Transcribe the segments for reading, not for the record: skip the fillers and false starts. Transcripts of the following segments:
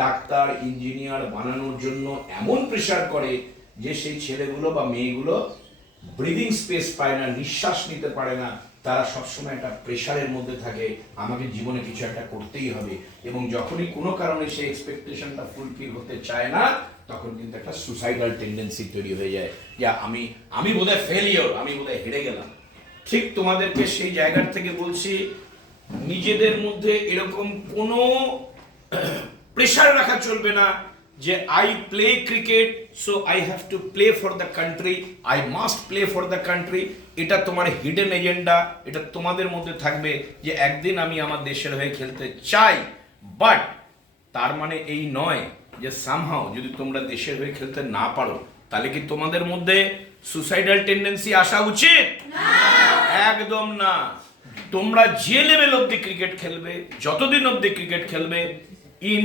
Doctor engineer বানানোর জন্য এমন প্রেশার করে যে সেই ছেলেগুলো বা মেয়েগুলো ব্রিদিং স্পেস পায় না, নিঃশ্বাস নিতে পারে না। তারা সবসময় একটা প্রেশারের মধ্যে থাকে, আমাকে জীবনে কিছু একটা করতেই হবে। এবং যখনই কোনো কারণে সেই এক্সপেকটেশনটা ফুলফিল হতে চায় না, তখন কিন্তু একটা সুসাইডাল টেন্ডেন্সি তৈরি হয়ে যায়, যে আমি বোধহয় ফেলিওর, আমি বোধহয় হেরে গেলাম। ঠিক তোমাদেরকে সেই জায়গার থেকে বলছি, নিজেদের মধ্যে এরকম কোনো প্রেশার রাখা চলবে না যে I play cricket so I have to play for the country, I must play for the country. এটা তোমার হিডেন এজেন্ডা, এটা তোমাদের মধ্যে থাকবে যে একদিন আমি আমার দেশের হয়ে খেলতে চাই। বাট তার মানে এই নয় যে সামহাও যদি তোমরা দেশের হয়ে খেলতে না পারো তাহলে কি তোমাদের মধ্যে সুসাইডাল টেন্ডেন্সি আসা উচিত? একদম না। তোমরা যে লেভেল অব্দি ক্রিকেট খেলবে, যতদিন অব্দি ক্রিকেট খেলবে, in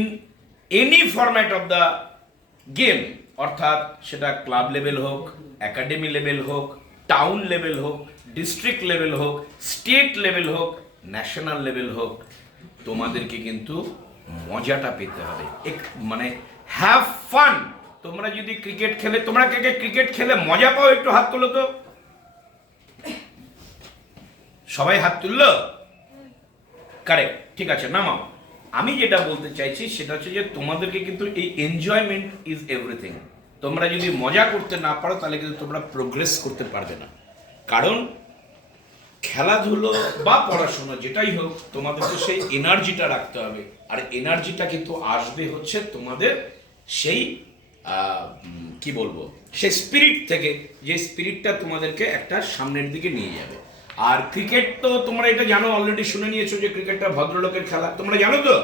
any format of the game, অর্থাৎ সেটা ক্লাব লেভেল হোক, একাডেমি লেভেল হোক, টাউন লেভেল হোক, ডিস্ট্রিক্ট লেভেল হোক, স্টেট লেভেল হোক, ন্যাশনাল লেভেল হোক, তোমাদেরকে কিন্তু মজাটা পেতে হবে, মানে হ্যাভ ফান। তোমরা যদি ক্রিকেট খেলে, তোমরা কে কে ক্রিকেট খেলে মজা পাও? একটু হাত তোলো তো। সবাই হাত তুললো? কারেক্ট, ঠিক আছে, নামাও। আমি যেটা বলতে চাইছি সেটা হচ্ছে যে তোমাদেরকে কিন্তু এই এনজয়মেন্ট ইজ এভরিথিং। তোমরা যদি মজা করতে না পারো তাহলে কিন্তু তোমরা প্রোগ্রেস করতে পারবে না। কারণ খেলাধুলো বা পড়াশোনা যেটাই হোক, তোমাদেরকে সেই এনার্জিটা রাখতে হবে। আর এনার্জিটা কিন্তু আসবে হচ্ছে তোমাদের সেই কি বলবো, সেই স্পিরিট থেকে, যে স্পিরিটটা তোমাদেরকে একটা সামনের দিকে নিয়ে যাবে। আর ক্রিকেট তো তোমরা এটা জানো, অলরেডি শুনে নিয়েছো যে ক্রিকেটটা ভদ্রলোকের খেলা, তোমরা জানো তো।